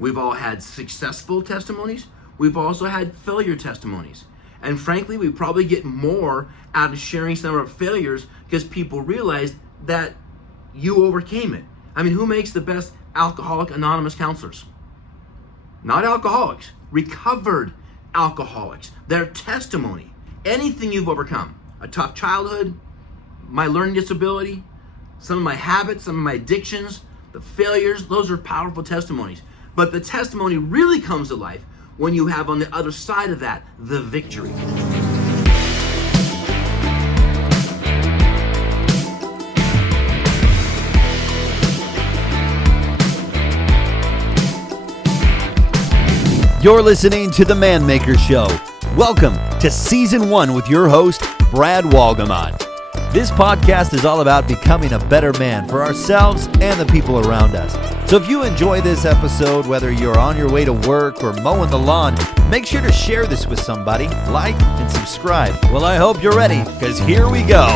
We've all had successful testimonies. We've also had failure testimonies. And frankly, we probably get more out of sharing some of our failures because people realize that you overcame it. I mean, who makes the best Alcoholic Anonymous counselors? Not alcoholics, recovered alcoholics. Their testimony, anything you've overcome, a tough childhood, my learning disability, some of my habits, some of my addictions, the failures, those are powerful testimonies. But the testimony really comes to life when you have on the other side of that, the victory. You're listening to The Man Maker Show. Welcome to Season 1 with your host, Brad Wolgamott. This podcast is all about becoming a better man for ourselves and the people around us. So if you enjoy this episode, whether you're on your way to work or mowing the lawn, make sure to share this with somebody, like, and subscribe. Well, I hope you're ready, because here we go.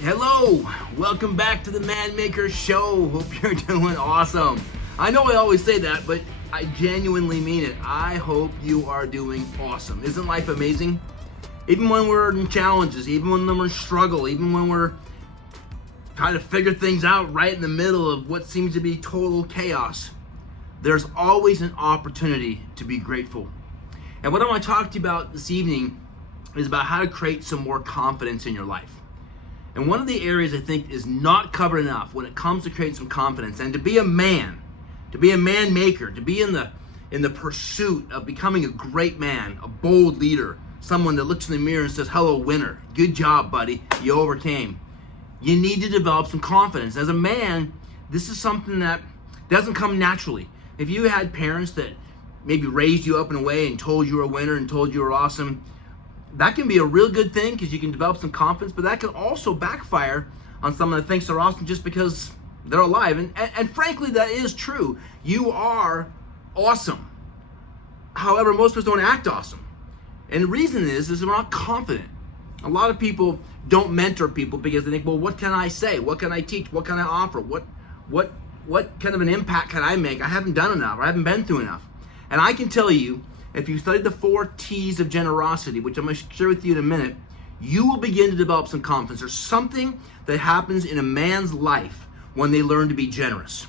Hello, welcome back to the Man Maker Show. Hope you're doing awesome. I know I always say that, but I genuinely mean it. I hope you are doing awesome. Isn't life amazing? Even when we're in challenges, even when we're in struggle, even when we're trying to figure things out right in the middle of what seems to be total chaos, there's always an opportunity to be grateful. And what I want to talk to you about this evening is about how to create some more confidence in your life. And one of the areas I think is not covered enough when it comes to creating some confidence and to be a man maker, to be in the pursuit of becoming a great man, a bold leader, someone that looks in the mirror and says, hello, winner. Good job, buddy. You overcame. You need to develop some confidence. As a man, this is something that doesn't come naturally. If you had parents that maybe raised you up in a way and told you were a winner and told you were awesome, that can be a real good thing because you can develop some confidence, but that can also backfire on someone that thinks they're awesome just because they're alive. And frankly, that is true. You are awesome. However, most of us don't act awesome. And the reason is we're not confident. A lot of people don't mentor people because they think, well, what can I say? What can I teach? What can I offer? What kind of an impact can I make? I haven't done enough. I haven't been through enough. And I can tell you, if you study the 4 T's of generosity, which I'm going to share with you in a minute, you will begin to develop some confidence. There's something that happens in a man's life when they learn to be generous.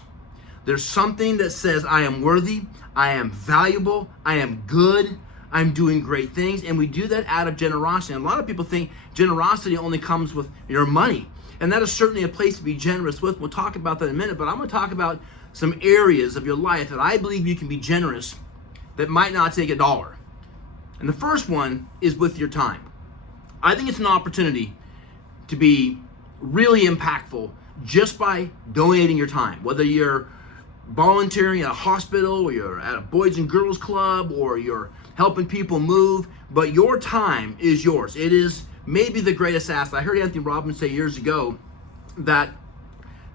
There's something that says, I am worthy, I am valuable, I am good, I'm doing great things, and we do that out of generosity. And a lot of people think generosity only comes with your money, and that is certainly a place to be generous with. We'll talk about that in a minute, but I'm going to talk about some areas of your life that I believe you can be generous that might not take $1. And the first one is with your time. I think it's an opportunity to be really impactful just by donating your time, whether you're volunteering at a hospital or you're at a Boys and Girls Club or you're helping people move, but your time is yours. It is maybe the greatest asset. I heard Anthony Robbins say years ago that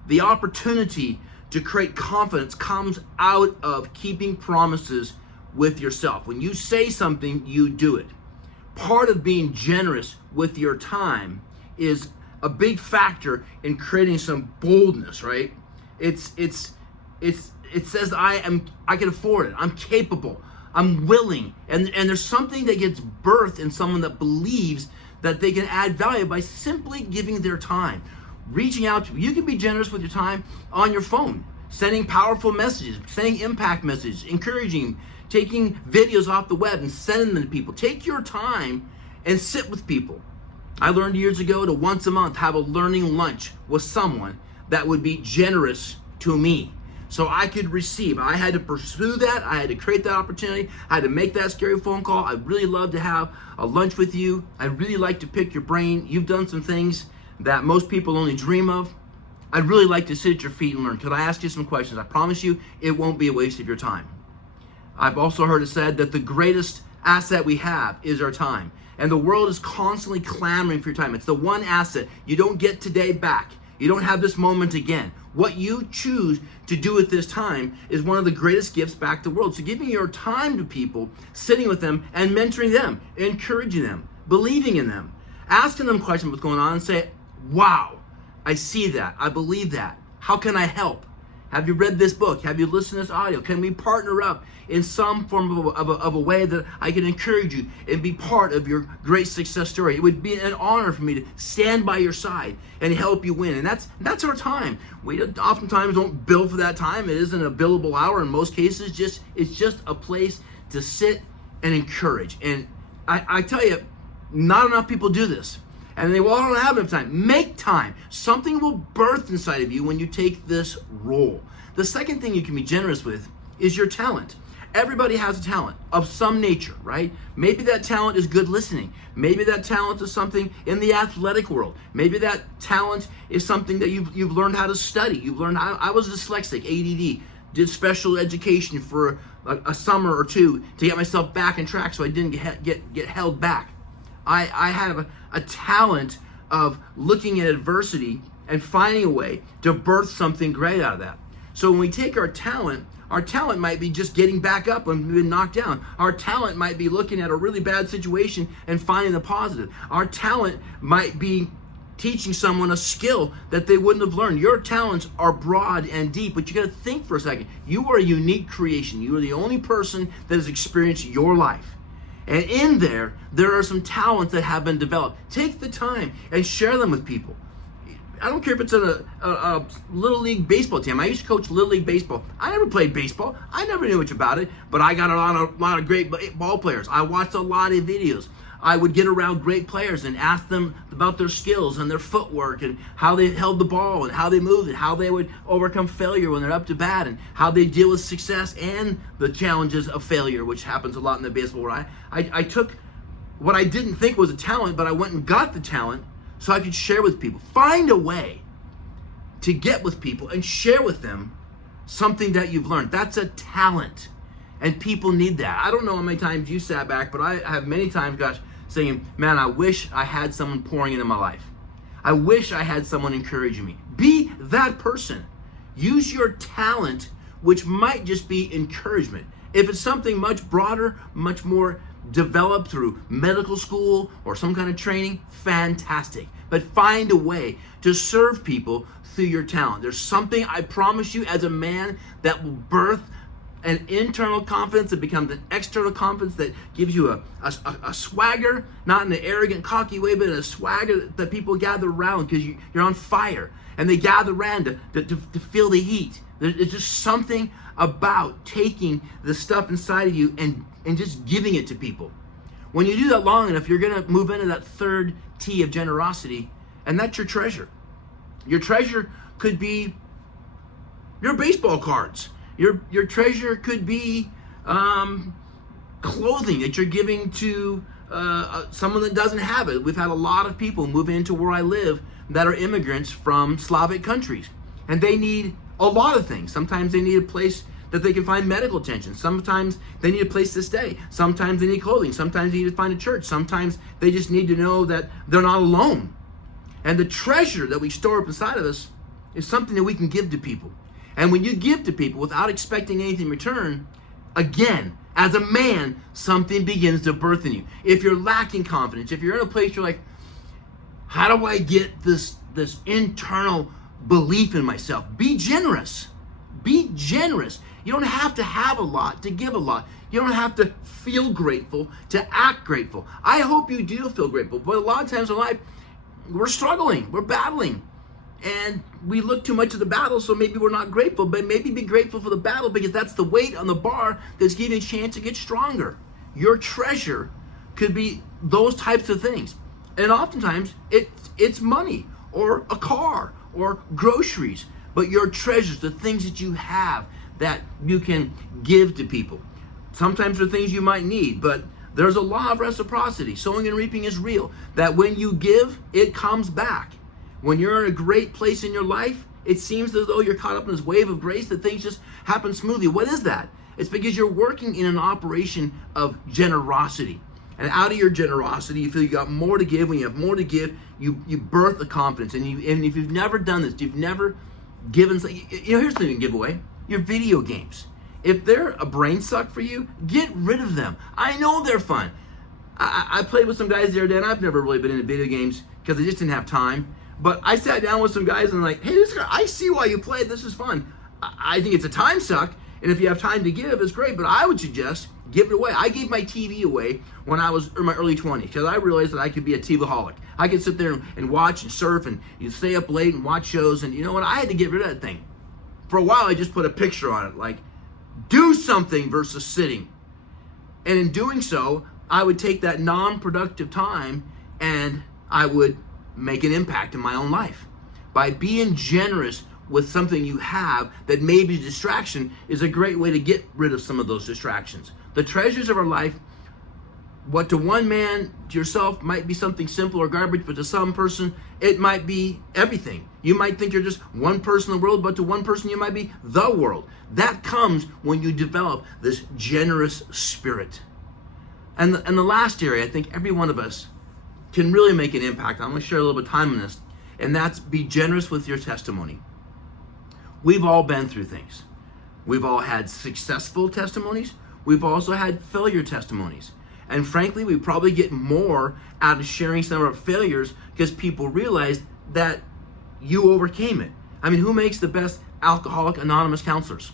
the opportunity to create confidence comes out of keeping promises with yourself. When you say something, you do it. Part of being generous with your time is a big factor in creating some boldness, right? It says I can afford it. I'm capable. I'm willing. And there's something that gets birthed in someone that believes that they can add value by simply giving their time, reaching out to you. You can be generous with your time on your phone, sending powerful messages, sending impact messages, encouraging, taking videos off the web and sending them to people. Take your time and sit with people. I learned years ago to once a month have a learning lunch with someone that would be generous to me so I could receive. I had to pursue that. I had to create that opportunity. I had to make that scary phone call. I'd really love to have a lunch with you. I'd really like to pick your brain. You've done some things that most people only dream of. I'd really like to sit at your feet and learn. Could I ask you some questions? I promise you it won't be a waste of your time. I've also heard it said that the greatest asset we have is our time. And the world is constantly clamoring for your time. It's the one asset. You don't get today back. You don't have this moment again. What you choose to do with this time is one of the greatest gifts back to the world. So giving your time to people, sitting with them and mentoring them, encouraging them, believing in them, asking them questions what's going on and say, wow, I see that. I believe that. How can I help? Have you read this book? Have you listened to this audio? Can we partner up in some form of a way that I can encourage you and be part of your great success story? It would be an honor for me to stand by your side and help you win. And that's our time. We oftentimes don't bill for that time. It isn't a billable hour in most cases. It's just a place to sit and encourage. And I tell you, not enough people do this. And they, well, I don't have enough time. Make time. Something will birth inside of you when you take this role. The second thing you can be generous with is your talent. Everybody has a talent of some nature, right? Maybe that talent is good listening. Maybe that talent is something in the athletic world. Maybe that talent is something that you've learned how to study. You've learned I was dyslexic, ADD, did special education for a summer or two to get myself back on track so I didn't get held back. I have a talent of looking at adversity and finding a way to birth something great out of that. So when we take our talent might be just getting back up when we've been knocked down. Our talent might be looking at a really bad situation and finding the positive. Our talent might be teaching someone a skill that they wouldn't have learned. Your talents are broad and deep, but you got to think for a second. You are a unique creation. You are the only person that has experienced your life. And in there are some talents that have been developed. Take the time and share them with people. I don't care if it's a Little League baseball team. I used to coach Little League baseball. I never played baseball. I never knew much about it, but I got a lot of great ball players. I watched a lot of videos. I would get around great players and ask them about their skills and their footwork and how they held the ball and how they moved and how they would overcome failure when they're up to bat and how they deal with success and the challenges of failure, which happens a lot in the baseball world. I took what I didn't think was a talent, but I went and got the talent so I could share with people. Find a way to get with people and share with them something that you've learned. That's a talent. And people need that. I don't know how many times you sat back, but I have many times, gosh, saying, man, I wish I had someone pouring into my life. I wish I had someone encouraging me. Be that person. Use your talent, which might just be encouragement. If it's something much broader, much more developed through medical school or some kind of training, fantastic. But find a way to serve people through your talent. There's something, I promise you, as a man, that will birth an internal confidence that becomes an external confidence that gives you a swagger, not in an arrogant, cocky way, but a swagger that people gather around because you're on fire. And they gather around to feel the heat. There's just something about taking the stuff inside of you and just giving it to people. When you do that long enough, you're going to move into that third T of generosity, and that's your treasure. Your treasure could be your baseball cards. Your treasure could be clothing that you're giving to someone that doesn't have it. We've had a lot of people moving into where I live that are immigrants from Slavic countries, and they need a lot of things. Sometimes they need a place that they can find medical attention. Sometimes they need a place to stay. Sometimes they need clothing. Sometimes they need to find a church. Sometimes they just need to know that they're not alone. And the treasure that we store up inside of us is something that we can give to people. And when you give to people without expecting anything in return, again, as a man, something begins to birth in you. If you're lacking confidence, if you're in a place you're like, how do I get this internal belief in myself? Be generous. Be generous. You don't have to have a lot to give a lot. You don't have to feel grateful to act grateful. I hope you do feel grateful, but a lot of times in life, we're struggling, we're battling, and we look too much at the battle, so maybe we're not grateful, but maybe be grateful for the battle because that's the weight on the bar that's giving you a chance to get stronger. Your treasure could be those types of things. And oftentimes, it's money or a car or groceries, but your treasures, the things that you have that you can give to people. Sometimes they're things you might need, but there's a law of reciprocity. Sowing and reaping is real. That when you give, it comes back. When you're in a great place in your life, it seems as though you're caught up in this wave of grace that things just happen smoothly. What is that? It's because you're working in an operation of generosity. And out of your generosity, you feel you got more to give. When you have more to give, you birth the confidence. And if you've never done this, you've never given, here's the thing you can give away. Your video games. If they're a brain suck for you, get rid of them. I know they're fun. I played with some guys the other day, and I've never really been into video games because I just didn't have time. But I sat down with some guys and like, hey, I see why you played. This is fun. I think it's a time suck, and if you have time to give, it's great. But I would suggest give it away. I gave my TV away when I was in my early 20s because I realized that I could be a TV-holic. I could sit there and watch and surf and stay up late and watch shows. And you know what? I had to get rid of that thing. For a while, I just put a picture on it, like, do something versus sitting. And in doing so, I would take that non-productive time and I would make an impact in my own life. By being generous with something you have that may be a distraction is a great way to get rid of some of those distractions. The treasures of our life, what to one man, to yourself, might be something simple or garbage, but to some person, it might be everything. You might think you're just one person in the world, but to one person, you might be the world. That comes when you develop this generous spirit. And the last area, I think every one of us can really make an impact. I'm going to share a little bit of time on this, and that's be generous with your testimony. We've all been through things. We've all had successful testimonies. We've also had failure testimonies. And frankly, we probably get more out of sharing some of our failures because people realize that you overcame it. I mean, who makes the best Alcoholic Anonymous counselors?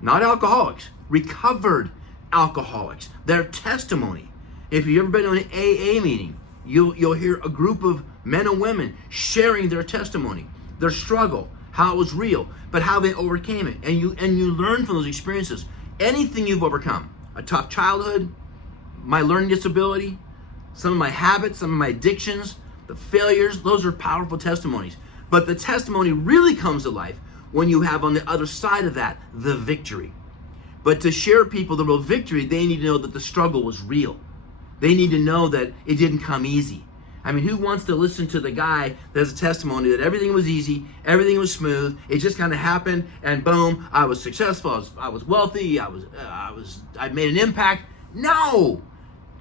Not alcoholics, recovered alcoholics. Their testimony. If you've ever been to an AA meeting, you'll hear a group of men and women sharing their testimony, their struggle, how it was real, but how they overcame it. And you learn from those experiences. Anything you've overcome, a tough childhood, my learning disability, some of my habits, some of my addictions, the failures, those are powerful testimonies. But the testimony really comes to life when you have on the other side of that, the victory. But to share people the real victory, they need to know that the struggle was real. They need to know that it didn't come easy. I mean, who wants to listen to the guy that has a testimony that everything was easy, everything was smooth, it just kind of happened, and boom, I was successful, I was wealthy, I made an impact? No!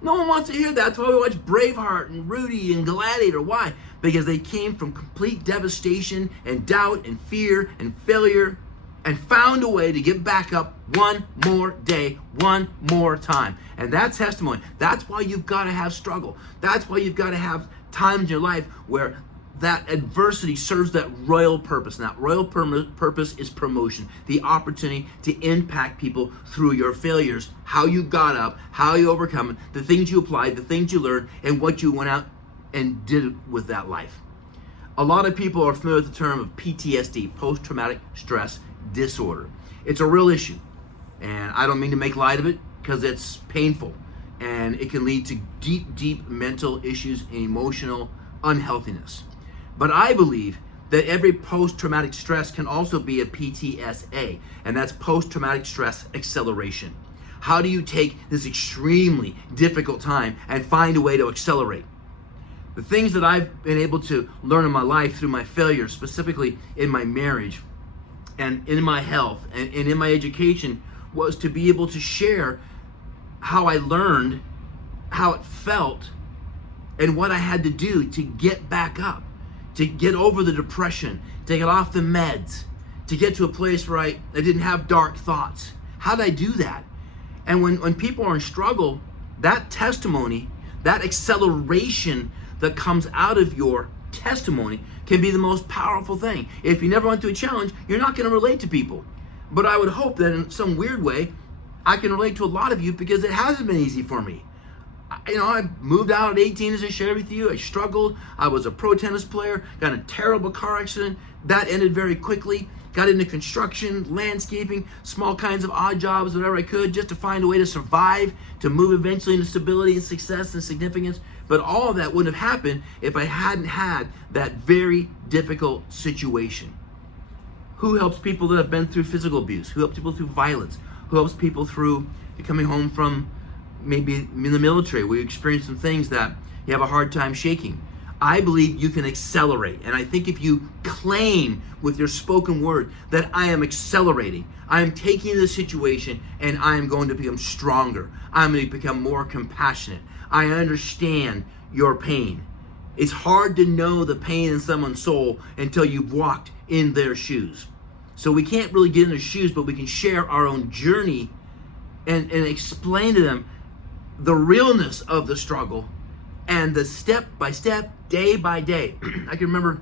No one wants to hear that. That's why we watch Braveheart and Rudy and Gladiator. Why? Because they came from complete devastation and doubt and fear and failure and found a way to get back up one more day, one more time. And that's testimony. That's why you've got to have struggle. That's why you've got to have times in your life where that adversity serves that royal purpose. And that royal purpose is promotion, the opportunity to impact people through your failures, how you got up, how you overcome it, the things you applied, the things you learned, and what you went out and did with that life. A lot of people are familiar with the term of PTSD, post-traumatic stress disorder. It's a real issue, and I don't mean to make light of it because it's painful, and it can lead to deep mental issues and emotional unhealthiness. But I believe that every post-traumatic stress can also be a PTSA, and that's post-traumatic stress acceleration. How do you take this extremely difficult time and find a way to accelerate? The things that I've been able to learn in my life through my failures, specifically in my marriage and in my health and in my education, was to be able to share how I learned, how it felt, and what I had to do to get back up, to get over the depression, to get off the meds, to get to a place where I didn't have dark thoughts. How did I do that? And when people are in struggle, that testimony, that acceleration that comes out of your testimony can be the most powerful thing. If you never went through a challenge, you're not going to relate to people. But I would hope that in some weird way, I can relate to a lot of you because it hasn't been easy for me. I moved out at 18, as I shared with you. I struggled. I was a pro tennis player, got in a terrible car accident. That ended very quickly. Got into construction, landscaping, small kinds of odd jobs, whatever I could, just to find a way to survive, to move eventually into stability and success and significance. But all of that wouldn't have happened if I hadn't had that very difficult situation. Who helps people that have been through physical abuse? Who helps people through violence? Who helps people through coming home from maybe in the military where you experience some things that you have a hard time shaking? I believe you can accelerate. And I think if you claim with your spoken word that I am accelerating, I am taking this situation and I am going to become stronger. I'm going to become more compassionate. I understand your pain. It's hard to know the pain in someone's soul until you've walked in their shoes. So we can't really get in their shoes, but we can share our own journey and explain to them the realness of the struggle And the step by step, day by day, I can remember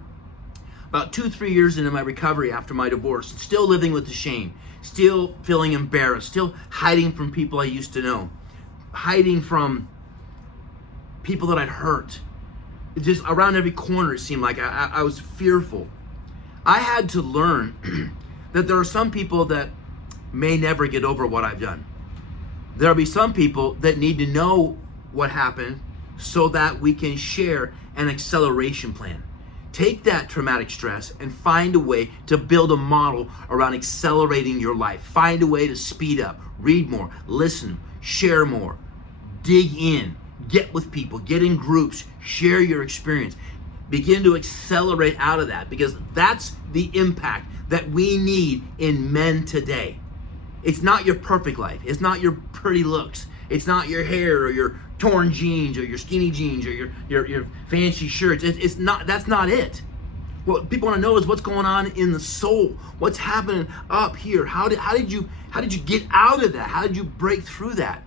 about 2-3 years into my recovery after my divorce, still living with the shame, still feeling embarrassed, still hiding from people I used to know, hiding from people that I'd hurt. Just around every corner, it seemed like I was fearful. I had to learn that there are some people that may never get over what I've done. There'll be some people that need to know what happened so that we can share an acceleration plan. Take that traumatic stress and find a way to build a model around accelerating your life. Find a way to speed up, read more, listen, share more, dig in, get with people, get in groups, share your experience. Begin to accelerate out of that, because that's the impact that we need in men today. It's not your perfect life. It's not your pretty looks. It's not your hair or your torn jeans or your skinny jeans or your fancy shirts. It's not. That's not it. What people want to know is what's going on in the soul. What's happening up here? How did you get out of that? How did you break through that?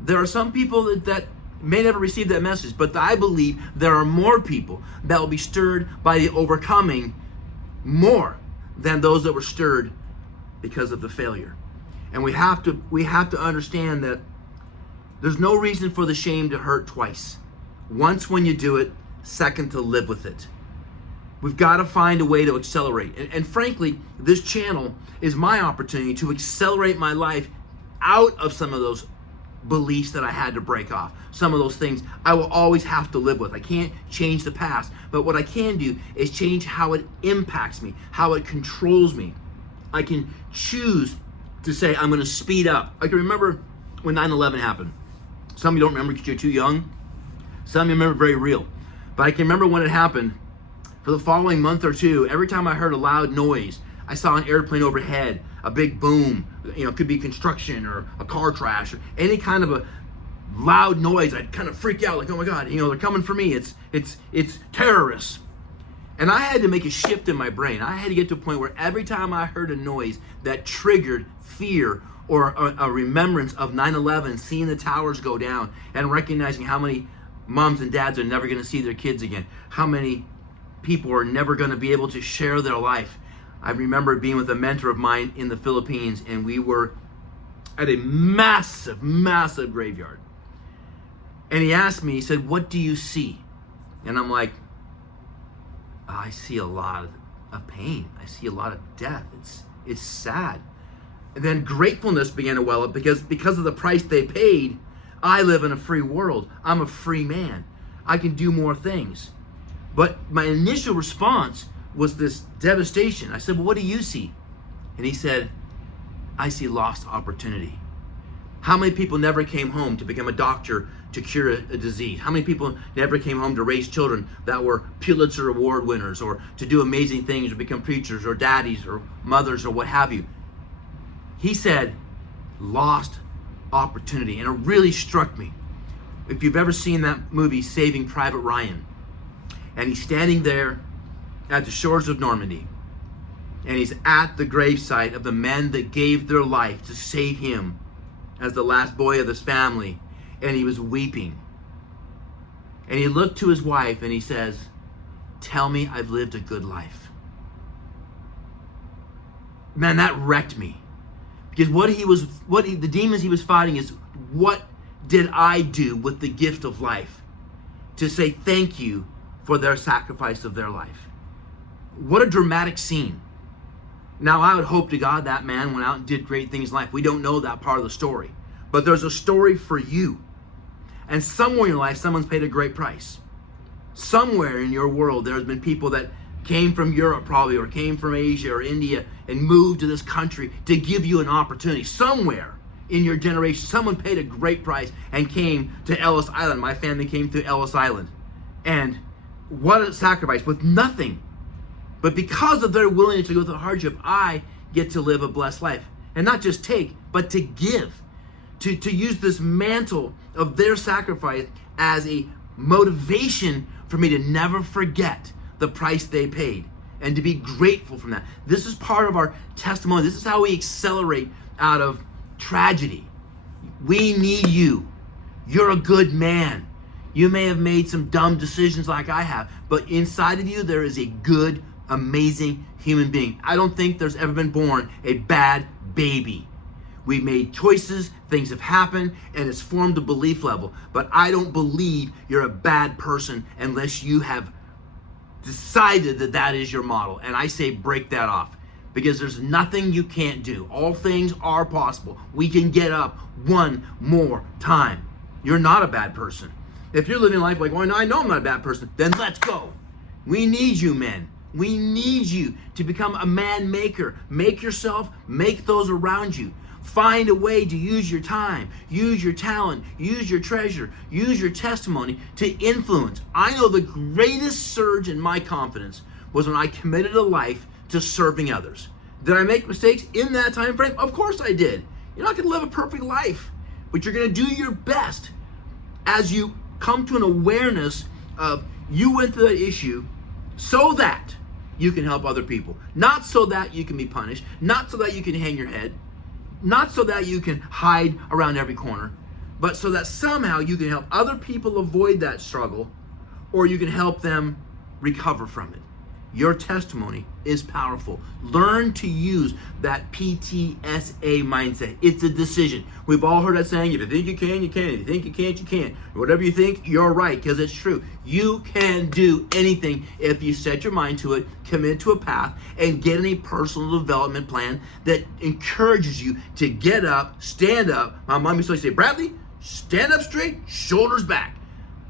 There are some people that may never receive that message, but I believe there are more people that will be stirred by the overcoming more than those that were stirred because of the failure. And we have to understand that there's no reason for the shame to hurt twice. Once when you do it, second to live with it. We've got to find a way to accelerate. And frankly, this channel is my opportunity to accelerate my life out of some of those beliefs that I had to break off. Some of those things I will always have to live with. I can't change the past, but what I can do is change how it impacts me, how it controls me. I can choose to say I'm going to speed up. I can remember when 9/11 happened. Some of you don't remember because you're too young. Some of you remember very real. But I can remember when it happened. For the following month or two, every time I heard a loud noise, I saw an airplane overhead, a big boom, it could be construction or a car crash, or any kind of a loud noise, I'd kind of freak out like, oh my God, they're coming for me. It's terrorists. And I had to make a shift in my brain. I had to get to a point where every time I heard a noise that triggered fear or a remembrance of 9/11, seeing the towers go down and recognizing how many moms and dads are never going to see their kids again, how many people are never going to be able to share their life. I remember being with a mentor of mine in the Philippines, and we were at a massive, massive graveyard. And he asked me, he said, "What do you see?" And I'm like, I see a lot of pain. I see a lot of death. It's sad. And then gratefulness began to well up because of the price they paid. I live in a free world. I'm a free man. I can do more things. But my initial response was this devastation. I said, "Well, what do you see?" And he said, "I see lost opportunity." How many people never came home to become a doctor to cure a disease? How many people never came home to raise children that were Pulitzer Award winners, or to do amazing things, or become preachers or daddies or mothers or what have you? He said, lost opportunity. And it really struck me. If you've ever seen that movie, Saving Private Ryan, and he's standing there at the shores of Normandy, and he's at the gravesite of the men that gave their life to save him as the last boy of this family, and he was weeping. And he looked to his wife and he says, "Tell me I've lived a good life." Man, that wrecked me. Because the demons he was fighting is, what did I do with the gift of life to say thank you for their sacrifice of their life? What a dramatic scene. Now, I would hope to God that man went out and did great things in life. We don't know that part of the story. But there's a story for you. And somewhere in your life, someone's paid a great price. Somewhere in your world, there's been people that came from Europe probably, or came from Asia or India, and moved to this country to give you an opportunity. Somewhere in your generation, someone paid a great price and came to Ellis Island. My family came to Ellis Island. And what a sacrifice with nothing. But because of their willingness to go through hardship, I get to live a blessed life. And not just take, but to give. To use this mantle of their sacrifice as a motivation for me to never forget the price they paid, and to be grateful from that. This is part of our testimony. This is how we accelerate out of tragedy. We need you. You're a good man. You may have made some dumb decisions like I have, but inside of you there is a good, amazing human being. I don't think there's ever been born a bad baby. We made choices, things have happened, and it's formed a belief level. But I don't believe you're a bad person unless you have decided that that is your model. And I say break that off, because there's nothing you can't do. All things are possible. We can get up one more time. You're not a bad person. If you're living life like, oh, I know I'm not a bad person, then let's go. We need you, men. We need you to become a man maker. Make yourself, make those around you. Find a way to use your time, use your talent, use your treasure, use your testimony to influence. I know the greatest surge in my confidence was when I committed a life to serving others. Did I make mistakes in that time frame? Of course I did. You're not going to live a perfect life, but you're going to do your best as you come to an awareness of you went through that issue so that you can help other people. Not so that you can be punished, not so that you can hang your head, not so that you can hide around every corner, but so that somehow you can help other people avoid that struggle, or you can help them recover from it. Your testimony is powerful. Learn to use that PTSA mindset. It's a decision. We've all heard that saying, if you think you can, you can. If you think you can't, you can't. Whatever you think, you're right, because it's true. You can do anything if you set your mind to it, commit to a path, and get in a personal development plan that encourages you to get up, stand up. My mom used to say, Bradley, stand up straight, shoulders back.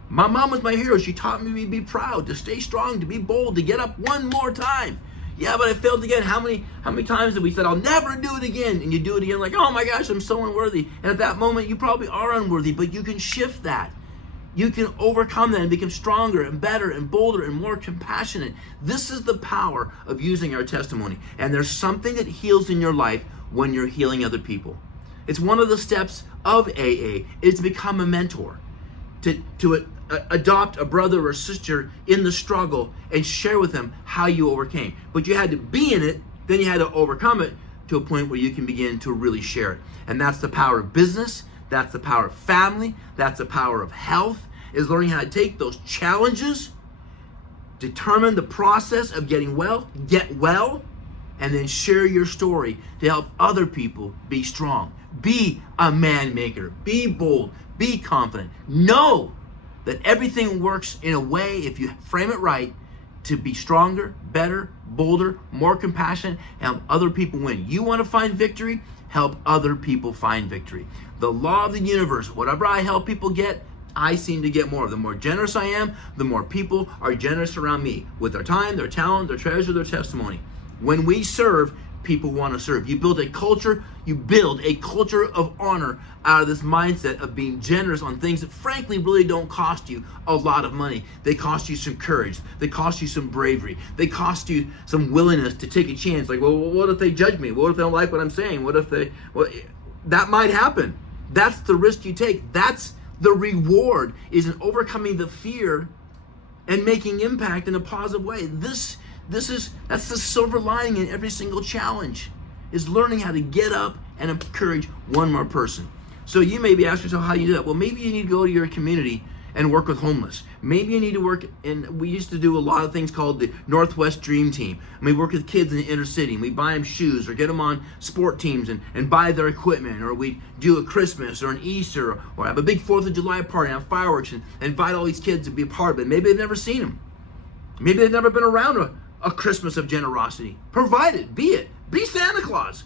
My mom was my hero. She taught me to be proud, to stay strong, to be bold, to get up one more time. Yeah, but I failed again. How many times have we said, I'll never do it again? And you do it again like, oh my gosh, I'm so unworthy. And at that moment, you probably are unworthy, but you can shift that. You can overcome that and become stronger and better and bolder and more compassionate. This is the power of using our testimony. And there's something that heals in your life when you're healing other people. It's one of the steps of AA is to become a mentor, to adopt a brother or sister in the struggle and share with them how you overcame. But you had to be in it, then you had to overcome it to a point where you can begin to really share it. And that's the power of business, that's the power of family, that's the power of health, is learning how to take those challenges, determine the process of getting well, get well, and then share your story to help other people be strong. Be a man maker, be bold, be confident. Know that everything works in a way, if you frame it right, to be stronger, better, bolder, more compassionate, and help other people win. You want to find victory? Help other people find victory. The law of the universe, whatever I help people get, I seem to get more. The more generous I am, the more people are generous around me with their time, their talent, their treasure, their testimony. When we serve, people want to serve. You build a culture of honor out of this mindset of being generous on things that frankly really don't cost you a lot of money. They cost you some courage. They cost you some bravery. They cost you some willingness to take a chance. Like, well, what if they judge me? What if they don't like what I'm saying? That might happen. That's the risk you take. That's the reward, is in overcoming the fear and making impact in a positive way. That's the silver lining in every single challenge, is learning how to get up and encourage one more person. So you may be asking yourself, how do you do that? Well, maybe you need to go to your community and work with homeless. Maybe you need to work we used to do a lot of things called the Northwest Dream Team. And we work with kids in the inner city, and we buy them shoes or get them on sport teams and buy their equipment, or we do a Christmas or an Easter or have a big 4th of July party and have fireworks and invite all these kids to be a part of it. Maybe they've never seen them. Maybe they've never been around a Christmas of generosity. Provide it, be Santa Claus.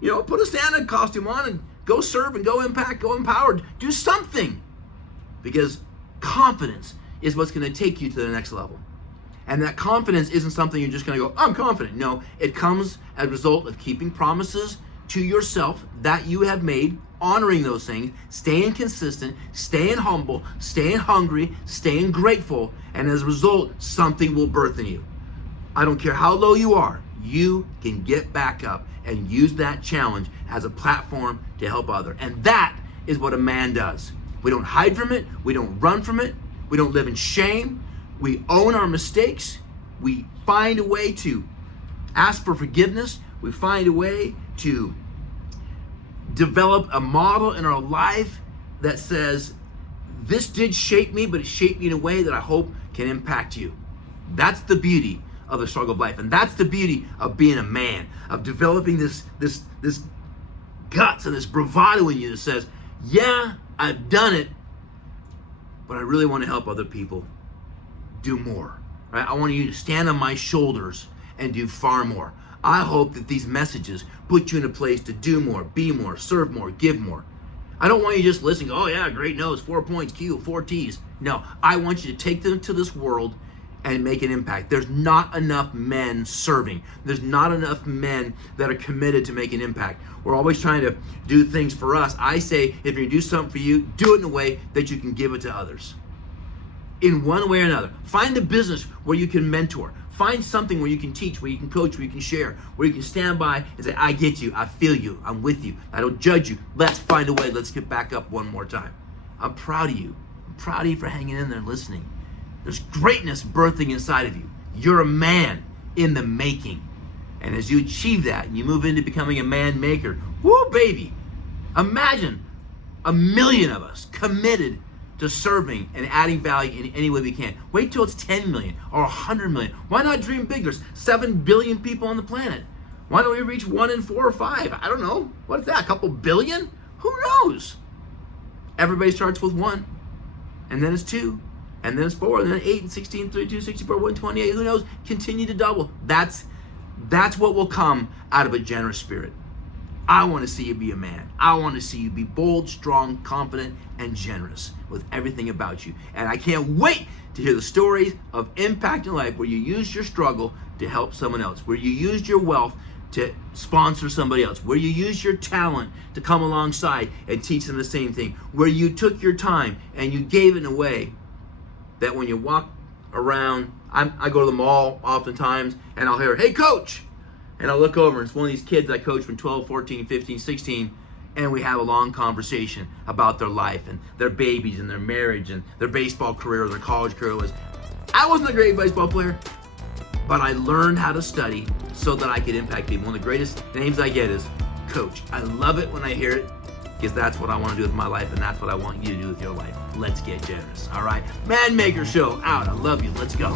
Put a Santa costume on and go serve and go impact, go empowered. Do something, because confidence is what's going to take you to the next level. And that confidence isn't something you're just going to go, I'm confident. No, it comes as a result of keeping promises to yourself that you have made, honoring those things, staying consistent, staying humble, staying hungry, staying grateful, and as a result, something will birth in you. I don't care how low you are, you can get back up and use that challenge as a platform to help others. And that is what a man does. We don't hide from it, we don't run from it, we don't live in shame, we own our mistakes, we find a way to ask for forgiveness, we find a way to develop a model in our life that says, this did shape me, but it shaped me in a way that I hope can impact you. That's the beauty of the struggle of life. And that's the beauty of being a man, of developing this guts and this bravado in you that says, yeah, I've done it, but I really want to help other people do more. Right? I want you to stand on my shoulders and do far more. I hope that these messages put you in a place to do more, be more, serve more, give more. I don't want you just listening, oh yeah, great nose, 4 points, Q, 4 T's. No, I want you to take them to this world and make an impact. There's not enough men serving. There's not enough men that are committed to make an impact. We're always trying to do things for us. I say, if you're gonna do something for you, do it in a way that you can give it to others. In one way or another. Find a business where you can mentor. Find something where you can teach, where you can coach, where you can share, where you can stand by and say, I get you, I feel you, I'm with you, I don't judge you. Let's find a way, let's get back up one more time. I'm proud of you. I'm proud of you for hanging in there and listening. There's greatness birthing inside of you. You're a man in the making. And as you achieve that and you move into becoming a man maker, woo baby, imagine 1 million of us committed to serving and adding value in any way we can. Wait till it's 10 million or 100 million. Why not dream big? There's 7 billion people on the planet. Why don't we reach 1 in 4 or 5? I don't know. What is that, a couple billion? Who knows? Everybody starts with 1, and then it's 2, and then it's 4, and then 8, and 16, 32, 64, 128. Who knows? Continue to double. That's what will come out of a generous spirit. I want to see you be a man. I want to see you be bold, strong, confident, and generous with everything about you. And I can't wait to hear the stories of impact in life where you used your struggle to help someone else, where you used your wealth to sponsor somebody else, where you used your talent to come alongside and teach them the same thing, where you took your time and you gave it in a way that when you walk around, I go to the mall oftentimes and I'll hear, hey coach, and I'll look over and it's one of these kids I coached from 12, 14, 15, 16, and we have a long conversation about their life and their babies and their marriage and their baseball career or their college career. I wasn't a great baseball player, but I learned how to study so that I could impact people. One of the greatest names I get is coach. I love it when I hear it because that's what I want to do with my life and that's what I want you to do with your life. Let's get generous, all right? Man Maker Show out. I love you. Let's go.